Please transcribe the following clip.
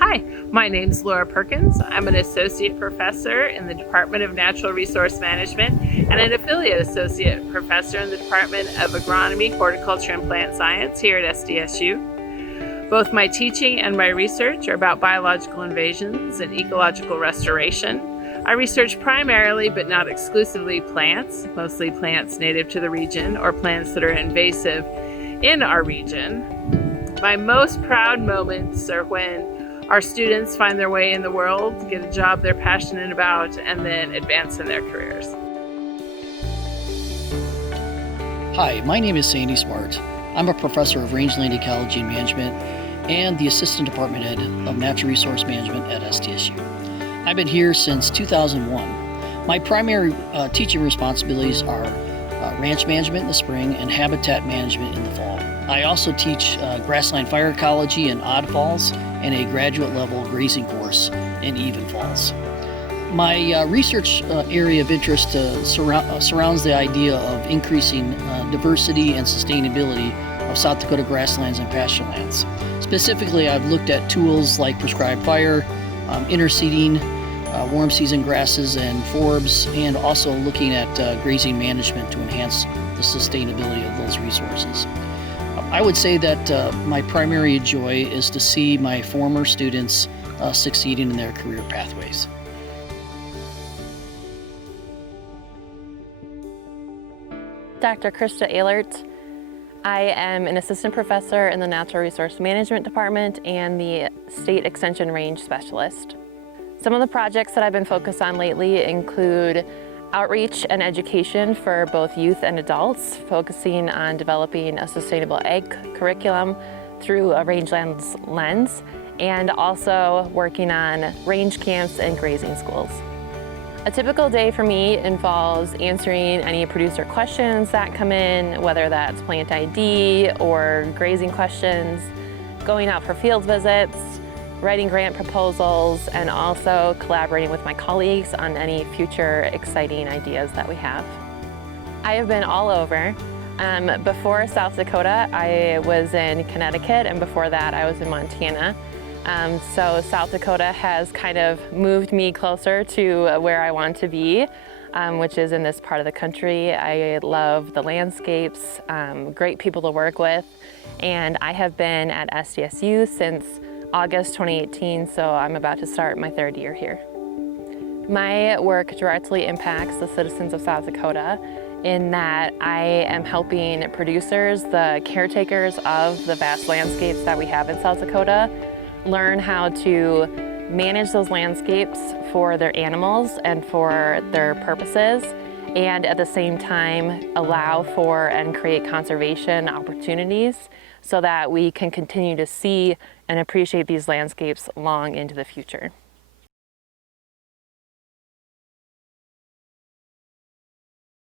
Hi, my name's Laura Perkins. I'm an associate professor in the Department of Natural Resource Management and an affiliate associate professor in the Department of Agronomy, Horticulture, and Plant Science here at SDSU. Both my teaching and my research are about biological invasions and ecological restoration. I research primarily, but not exclusively, plants, mostly plants native to the region or plants that are invasive in our region. My most proud moments are when our students find their way in the world, get a job they're passionate about, and then advance in their careers. Hi, my name is Sandy Smart. I'm a professor of rangeland ecology and management and the assistant department head of natural resource management at SDSU. I've been here since 2001. My primary teaching responsibilities are ranch management in the spring and habitat management in the fall. I also teach grassland fire ecology in odd falls and a graduate level grazing course in even falls. My research area of interest surrounds the idea of increasing diversity and sustainability of South Dakota grasslands and pasturelands. Specifically, I've looked at tools like prescribed fire, interseeding, warm season grasses and forbs, and also looking at grazing management to enhance the sustainability of those resources. I would say that my primary joy is to see my former students succeeding in their career pathways. Dr. Krista Ehlert. I am an assistant professor in the Natural Resource Management Department and the State Extension Range Specialist. Some of the projects that I've been focused on lately include outreach and education for both youth and adults, focusing on developing a sustainable ag curriculum through a rangelands lens, and also working on range camps and grazing schools. A typical day for me involves answering any producer questions that come in, whether that's plant ID or grazing questions, going out for field visits, writing grant proposals, and also collaborating with my colleagues on any future exciting ideas that we have. I have been all over. Before South Dakota, I was in Connecticut, and before that, I was in Montana. So South Dakota has kind of moved me closer to where I want to be, which is in this part of the country. I love the landscapes, great people to work with, and I have been at SDSU since August 2018, so I'm about to start my third year here. My work directly impacts the citizens of South Dakota in that I am helping producers, the caretakers of the vast landscapes that we have in South Dakota, learn how to manage those landscapes for their animals and for their purposes, and at the same time allow for and create conservation opportunities so that we can continue to see and appreciate these landscapes long into the future.